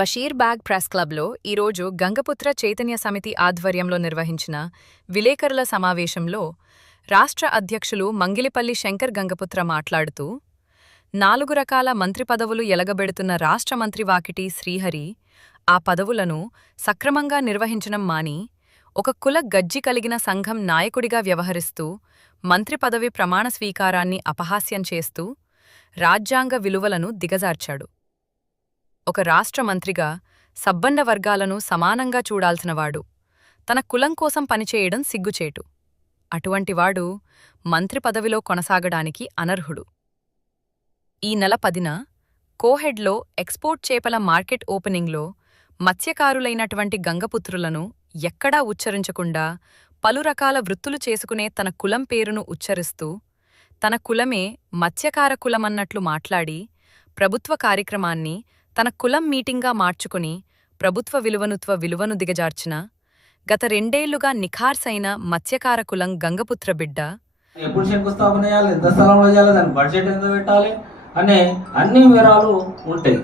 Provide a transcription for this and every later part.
Basheerbagh press క్లబ్లో ఈరోజు గంగపుత్ర చైతన్య సమితి ఆధ్వర్యంలో నిర్వహించిన విలేకరుల సమావేశంలో రాష్ట్ర అధ్యక్షులు మంగిలిపల్లి శంకర్ గంగపుత్ర మాట్లాడుతూ 4 రకాల మంత్రి పదవులు ఎలగబెడుతున్న రాష్ట్ర మంత్రి వాకిటి శ్రీహరి ఆ పదవులను సక్రమంగా నిర్వహించడం మాని ఒక కుల గజ్జి కలిగిన సంఘం నాయకుడిగా వ్యవహరిస్తూ మంత్రి పదవి ప్రమాణ స్వీకారాన్ని అపహాస్యం చేస్తూ రాజ్యాంగ విలువలను దిగజార్చాడు. ఒక రాష్ట్ర మంత్రిగా సబ్బండ వర్గాలను సమానంగా చూడాల్సినవాడు తన కులం కోసం పనిచేయడం సిగ్గుచేటు. అటువంటివాడు మంత్రి పదవిలో కొనసాగడానికి అనర్హుడు. ఈ నెల 10న కోహెడ్లో ఎక్స్పోర్ట్ చేపల మార్కెట్ ఓపెనింగ్లో మత్స్యకారులైనటువంటి గంగపుత్రులను ఎక్కడా ఉచ్చరించకుండా పలు రకాల వృత్తులు చేసుకునే తన కులం పేరును ఉచ్చరిస్తూ తన కులమే మత్స్యకార కులమన్నట్లు మాట్లాడి ప్రభుత్వ కార్యక్రమాన్ని తన కులం మీటింగ్గా మార్చుకుని ప్రభుత్వ విలువను దిగజార్చిన గత 2 ఏళ్లుగా నిఖార్సైన మత్స్యకార కులం గంగపుత్ర బిడ్డ ఎప్పుడు శంకుస్థాపన చేయాలి, ఎంత స్థలంలో చేయాలి, దాని బడ్జెట్ ఎంత పెట్టాలి అనే అన్ని వివరాలు ఉంటాయి.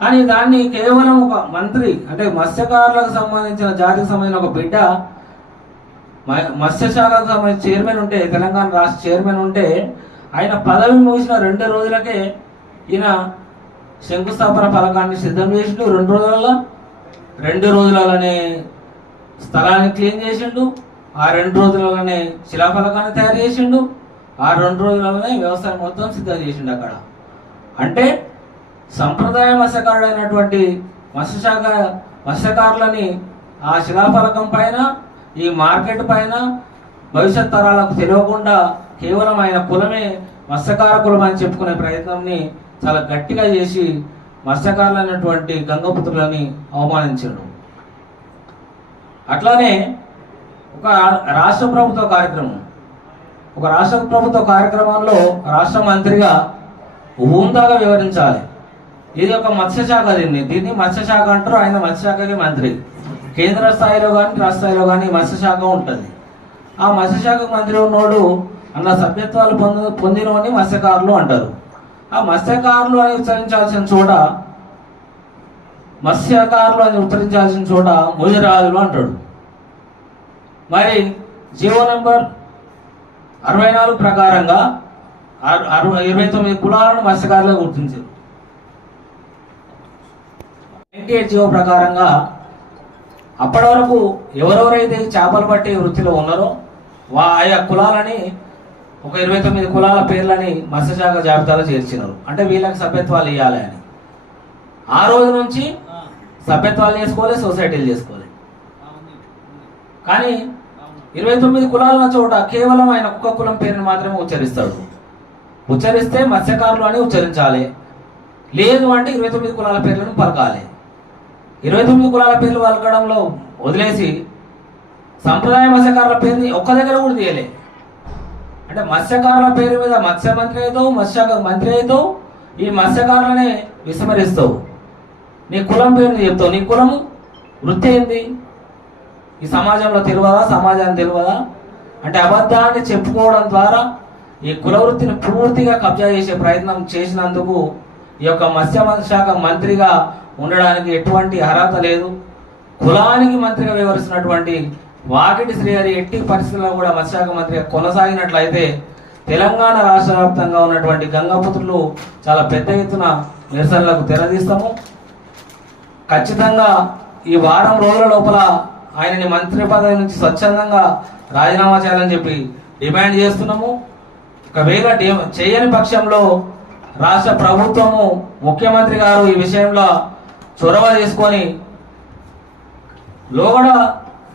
కానీ దాన్ని కేవలం ఒక మంత్రి అంటే మత్స్యకారులకు సంబంధించిన జాతికి సంబంధించిన ఒక బిడ్డ మత్స్యశాఖకు సంబంధించిన చైర్మన్ ఉంటే, తెలంగాణ రాష్ట్ర చైర్మన్ ఉంటే ఆయన పదవి ముగిసిన 2 రోజులకే ఈయన శంకుస్థాపన పథకాన్ని సిద్ధం చేసిండు. 2 రోజులలోనే స్థలాన్ని క్లీన్ చేసిండు. ఆ 2 రోజులలోనే శిలాఫలకాన్ని తయారు చేసిండు. ఆ 2 రోజులలోనే వ్యవసాయం మొత్తం సిద్ధం చేసిండు. అక్కడ అంటే సంప్రదాయ మత్స్యకారుడు అయినటువంటి మత్స్యకారులని ఆ శిలాఫలకం పైన ఈ మార్కెట్ పైన భవిష్యత్ తరాలకు తెలియకుండా కేవలం ఆయన కులమే మత్స్యకార కులం అని చెప్పుకునే ప్రయత్నాన్ని చాలా గట్టిగా చేసి మత్స్యకారులైనటువంటి గంగపుత్రులని అవమానించాడు. అట్లానే ఒక రాష్ట్ర ప్రభుత్వ కార్యక్రమంలో రాష్ట్ర మంత్రిగా హుందాగా వివరించాలి. ఇది ఒక మత్స్యశాఖ, దీన్ని మత్స్యశాఖ అంటారు. ఆయన మత్స్యశాఖకి మంత్రి. కేంద్ర స్థాయిలో కానీ రాష్ట్ర స్థాయిలో కానీ మత్స్యశాఖ ఉంటుంది. ఆ మత్స్యశాఖకు మంత్రి ఉన్నోడు అన్న సభ్యత్వాలు పొందినోని మత్స్యకారులు అంటారు. ఆ మత్స్యకారులు అని ఉచ్చరించాల్సిన చోట ముదిరాజులు అంటాడు. మరి జీవో నంబర్ 64 ప్రకారంగా 29 కులాలను మత్స్యకారులుగా గుర్తించారు. 98 జీవో ప్రకారంగా అప్పటి వరకు ఎవరెవరైతే చేపలు పట్టే వృత్తిలో ఉన్నారో ఆయా కులాలని ఒక 29 కులాల పేర్లని మత్స్యశాఖ జాబితాలో చేర్చినారు. అంటే వీళ్ళకి సభ్యత్వాలు ఇవ్వాలి అని. ఆ రోజు నుంచి సభ్యత్వాలు చేసుకోవాలి, సొసైటీలు చేసుకోవాలి. కానీ 29 కులాల చోట కేవలం ఆయన ఒక్క కులం పేరుని మాత్రమే ఉచ్చరిస్తాడు. ఉచ్చరిస్తే మత్స్యకారులు అని ఉచ్చరించాలి, లేదు అంటే 29 కులాల పేర్లను పలకాలి. 29 కులాల పేర్లు పలకడంలో వదిలేసి సంప్రదాయ మత్స్యకారుల పేరుని ఒక్క దగ్గర కూడా తీయలే. అంటే మత్స్యకారుల పేరు మీద మత్స్య మంత్రి అవుతావు, మత్స్యశాఖ మంత్రి అవుతావు, ఈ మత్స్యకారులనే విస్మరిస్తావు. నీ కులం పేరుని చెప్తావు. నీ కులము వృత్తి ఏంది ఈ సమాజంలో సమాజానికి తెలియదా? అంటే అబద్ధాన్ని చెప్పుకోవడం ద్వారా ఈ కుల వృత్తిని పూర్తిగా కబ్జా చేసే ప్రయత్నం చేసినందుకు ఈ యొక్క మత్స్యశాఖ మంత్రిగా ఉండడానికి ఎటువంటి అర్హత లేదు. కులానికి మంత్రిగా వ్యవహరిస్తున్నటువంటి వాకిటి శ్రీహరి ఎట్టి పరిస్థితుల్లో కూడా మత్స్యశాఖ మంత్రిగా కొనసాగినట్లయితే తెలంగాణ రాష్ట్ర వ్యాప్తంగా ఉన్నటువంటి గంగపుత్రులు చాలా పెద్ద ఎత్తున నిరసనలకు తెరదీస్తాము. ఖచ్చితంగా ఈ వారం రోజుల లోపల ఆయనని మంత్రి పదవి నుంచి స్వచ్ఛందంగా రాజీనామా చేయాలని చెప్పి డిమాండ్ చేస్తున్నాము. ఒకవేళ చేయని పక్షంలో రాష్ట్ర ప్రభుత్వము, ముఖ్యమంత్రి గారు ఈ విషయంలో చొరవ తీసుకొని లోగడ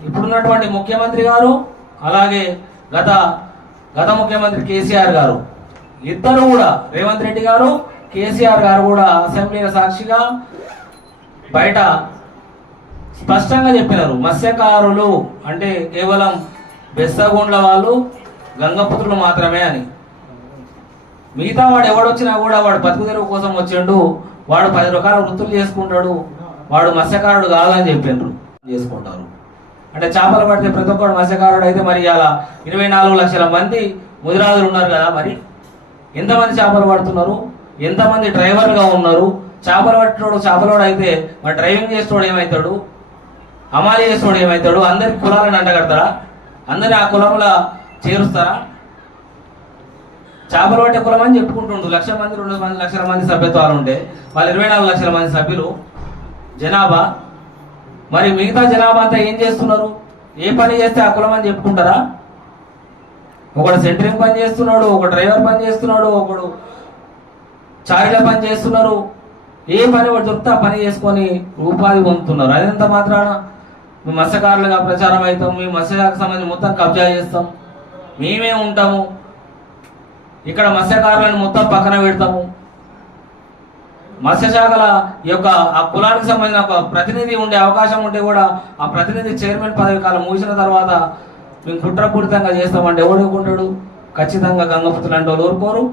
ఇప్పుడున్నటువంటి ముఖ్యమంత్రి గారు అలాగే గత ముఖ్యమంత్రి కేసీఆర్ గారు ఇద్దరు కూడా, రేవంత్ రెడ్డి గారు కేసీఆర్ గారు కూడా అసెంబ్లీల సాక్షిగా బయట స్పష్టంగా చెప్పినారు, మత్స్యకారులు అంటే కేవలం బెస్తగుండ్ల వాళ్ళు, గంగపుత్రులు మాత్రమే అని. మిగతా వాడు ఎవడొచ్చినా కూడా వాడు బతుకు తెరువు కోసం వచ్చిండు, వాడు 10 రకాల వృత్తులు చేసుకుంటాడు, వాడు మత్స్యకారుడు కాదని చెప్పిండ్రు. చేసుకుంటారు అంటే చేపలు పడితే ప్రతి ఒక్కడు మత్స్యకారుడు అయితే మరి అలా 24 లక్షల మంది ముదిరాజులు ఉన్నారు కదా, మరి ఎంతమంది చేపలు పడుతున్నారు, ఎంతమంది డ్రైవర్లుగా ఉన్నారు, చేపలు పట్టినోడు చేపలోడు అయితే మరి డ్రైవింగ్ చేసేవాడు ఏమవుతాడు, హమాలి చేసేవాడు ఏమవుతాడు? అందరికి కులాలను అంటగడతారా? అందరిని ఆ కులంలో చేరుస్తారా? చేపలు పట్టే కులం అని చెప్పుకుంటుండ్రు. 1,00,000 మంది 2 లక్షల మంది సభ్యత్వాలు ఉంటే వాళ్ళు 24 లక్షల మంది సభ్యులు జనాభా. మరి మిగతా జనాభా అంతా ఏం చేస్తున్నారు? ఏ పని చేస్తే ఆ కులం అని చెప్పుకుంటారా? ఒకడు సెంటరింగ్ పని చేస్తున్నాడు, ఒక డ్రైవర్ పని చేస్తున్నాడు, ఒకడు చారీల పని చేస్తున్నారు. ఏ పని వాడు దొరికితే ఆ పని చేసుకొని ఉపాధి పొందుతున్నారు. అదంత మాత్రాన మేము మత్స్యకారులుగా ప్రచారం అవుతాం, మేము మత్స్యశాఖకు సంబంధించి మొత్తం కబ్జా చేస్తాం, మేమే ఉంటాము, ఇక్కడ మత్స్యకారులను మొత్తం పక్కన పెడతాము. మత్స్యశాఖల యొక్క ఆ కులానికి సంబంధించిన ఒక ప్రతినిధి ఉండే అవకాశం ఉంటే కూడా ఆ ప్రతినిధి చైర్మన్ పదవి కాలం ముగిసిన తర్వాత మేము కుట్రపూరితంగా చేస్తామంటే ఎవడుకుంటాడు? ఖచ్చితంగా గంగపుత్రులు అంటే వాళ్ళు ఊరుకోరు.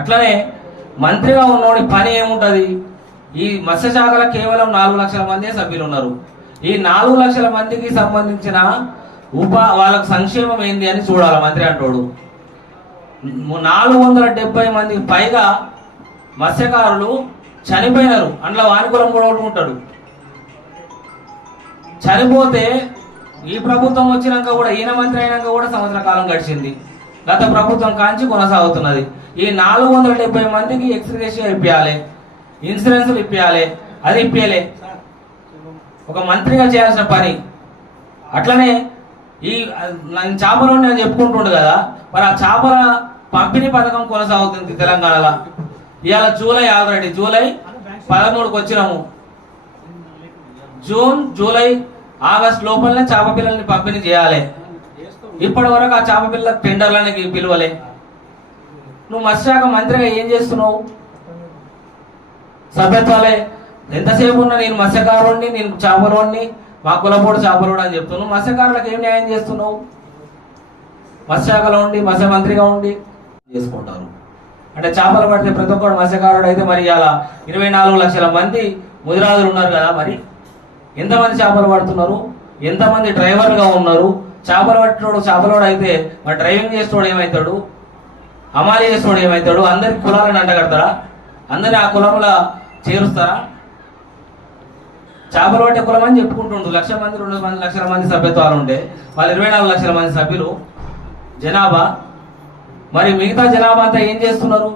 అట్లనే మంత్రిగా ఉన్నోడి పని ఏముంటుంది? ఈ మత్స్యశాఖల కేవలం 4 లక్షల మందే సభ్యులు ఉన్నారు. ఈ 4 లక్షల మందికి సంబంధించిన వాళ్ళకు సంక్షేమం ఏంది అని చూడాలి మంత్రి అంటోడు. 470 మందికి పైగా మత్స్యకారులు చనిపోయినారు. అందులో వానికులం కూడా ఉంటాడు. చనిపోతే ఈ ప్రభుత్వం వచ్చినాక కూడా ఈయన మంత్రి అయినాక కూడా సంవత్సర కాలం గడిచింది. గత ప్రభుత్వం కాంచి కొనసాగుతున్నది. ఈ 470 మందికి ఎక్స్గ్రేషియా ఇప్పించాలి, ఇన్సూరెన్స్లు ఇప్పించాలి, అది ఇప్పించలే. ఒక మంత్రిగా చేయాల్సిన పని. అట్లనే ఈ చేపలు నేను చెప్పుకుంటుండు కదా, మరి ఆ చేపల పంపిణీ పథకం కొనసాగుతుంది తెలంగాణలో. ఇవాళ ఆల్రెడీ జూలై 13కు వచ్చినాము. జూన్, జూలై, ఆగస్టు లోపలనే చేప పిల్లల్ని పంపిణీ చేయాలి. ఇప్పటి వరకు ఆ చేప పిల్లల టెండర్లకి పిలువలే. నువ్వు మత్స్యశాఖ మంత్రిగా ఏం చేస్తున్నావు? సభ్యత్వాలే ఎంతసేపు ఉన్నా నేను మత్స్యకారుడిని, నేను చేపలోడిని, మా కులపోడు చేపలోడు అని చెప్తున్నావు. మత్స్యకారులకు ఏం న్యాయం చేస్తున్నావు? మత్స్యశాఖలో ఉండి మత్స్య మంత్రిగా ఉండి చేసుకుంటారు. అంటే చేపలు పడితే ప్రతి ఒక్కడు మత్స్యకారుడు అయితే మరి ఇలా 24 లక్షల మంది ముదిరాజులు ఉన్నారు కదా, మరి ఎంతమంది చేపలు పడుతున్నారు? ఎంతమంది డ్రైవర్లుగా ఉన్నారు? చేపలు పట్టినోడు చేపలోడు అయితే మరి డ్రైవింగ్ చేసేవాడు ఏమవుతాడు, హమాలి చేసేవాడు ఏమవుతాడు? అందరికి కులాలను అంటగడతారా? అందరిని ఆ కులంలో చేరుస్తారా? చేపలు పట్టే కులం అని చెప్పుకుంటుండ్రు. 1,00,000 మంది 2 లక్షల మంది సభ్యత్వాలు ఉంటే వాళ్ళు 24 లక్షల మంది సభ్యులు జనాభా. మరి మిగతా జనాభా అంతా ఏం చేస్తున్నారు?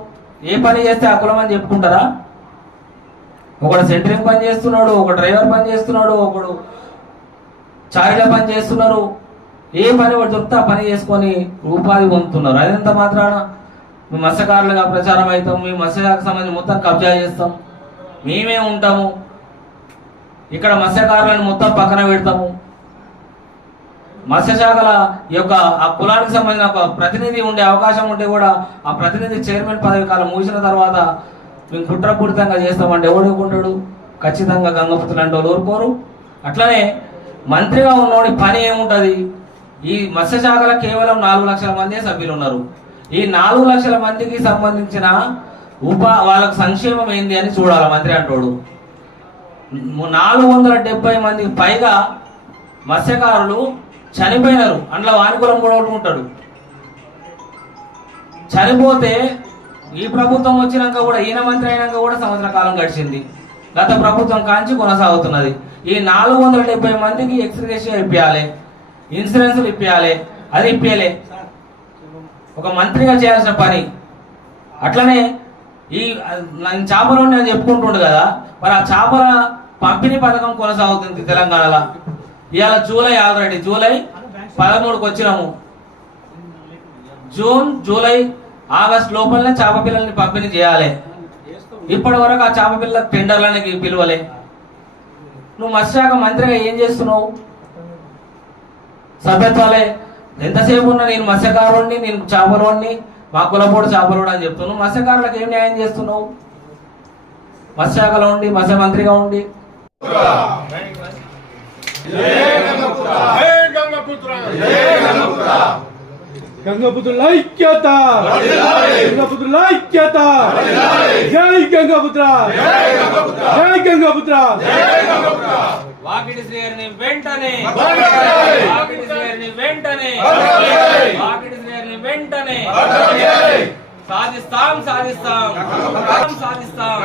ఏ పని చేస్తే ఆ కులం అని చెప్పుకుంటారా? ఒకడు సెంటరింగ్ పని చేస్తున్నాడు, ఒక డ్రైవర్ పని చేస్తున్నాడు, ఒకడు చారీల పని చేస్తున్నారు. ఏ పని వాడు దొరికితే ఆ పని చేసుకొని ఉపాధి పొందుతున్నారు. అదంత మాత్రాన మేము మత్స్యకారులుగా ప్రచారం అవుతాం, మేము మత్స్యశాఖకు సంబంధించి మొత్తం కబ్జా చేస్తాం, మేమే ఉంటాము, ఇక్కడ మత్స్యకారులను మొత్తం పక్కన పెడతాము. మత్స్యశాఖల యొక్క ఆ కులానికి సంబంధించిన ఒక ప్రతినిధి ఉండే అవకాశం ఉంటే కూడా ఆ ప్రతినిధి చైర్మన్ పదవి కాలం ముగిసిన తర్వాత మేము కుట్రపూరితంగా చేస్తామంటే ఎవడుకుంటాడు? ఖచ్చితంగా గంగపుత్రులు అంటే వాళ్ళు ఊరుకోరు. అట్లనే మంత్రిగా ఉన్నోడి పని ఏముంటుంది? ఈ మత్స్యశాఖల కేవలం 4 లక్షల మందే సభ్యులు ఉన్నారు. ఈ 4 లక్షల మందికి సంబంధించిన వాళ్ళకు సంక్షేమం ఏంది అని చూడాలి మంత్రి అంటోడు. 470 మందికి పైగా మత్స్యకారులు చనిపోయినారు. అందులో వానికులం కూడా ఉంటాడు. చనిపోతే ఈ ప్రభుత్వం వచ్చినాక కూడా ఈయన మంత్రి అయినాక కూడా సంవత్సర కాలం గడిచింది. గత ప్రభుత్వం కాంచి కొనసాగుతున్నది. ఈ 470 మందికి ఎక్స్గ్రేషియా ఇప్పించాలి, ఇన్సూరెన్స్లు ఇప్పించాలి, అది ఇప్పించలే. ఒక మంత్రిగా చేయాల్సిన పని. అట్లనే ఈ చేపలు నేను చెప్పుకుంటుండు కదా, మరి ఆ చేపల పంపిణీ పథకం కొనసాగుతుంది తెలంగాణలో. ఇవాళ ఆల్రెడీ జూలై 13కు వచ్చినాము. జూన్, జూలై, ఆగస్టు లోపలనే చేప పిల్లల్ని పంపిణీ చేయాలి. ఇప్పటి వరకు ఆ చేప పిల్లల టెండర్లకి పిలువలే. నువ్వు మత్స్యశాఖ మంత్రిగా ఏం చేస్తున్నావు? సభ్యత్వాలే ఎంతసేపు ఉన్నా నేను మత్స్యకారుడిని, నేను చేపలోడిని, మా కులపోడు చేపలోడు అని చెప్తున్నావు. మత్స్యకారులకు ఏం న్యాయం చేస్తున్నావు? మత్స్యశాఖలో ఉండి మత్స్య మంత్రిగా ఉండి గంగపుత్రుల ఐక్యత, గంగపుత్రుల ఐక్యత, జై గంగపుత్ర, జై గంగపుత్ర. వాకిటి శ్రీహరిని వెంటనే, వాకిటి శ్రీహరిని వెంటనే, వాకిటి శ్రీహరిని వెంటనే. సాధిస్తాం సాధిస్తాం సాధిస్తాం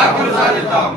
హక్కులు సాధిస్తాం.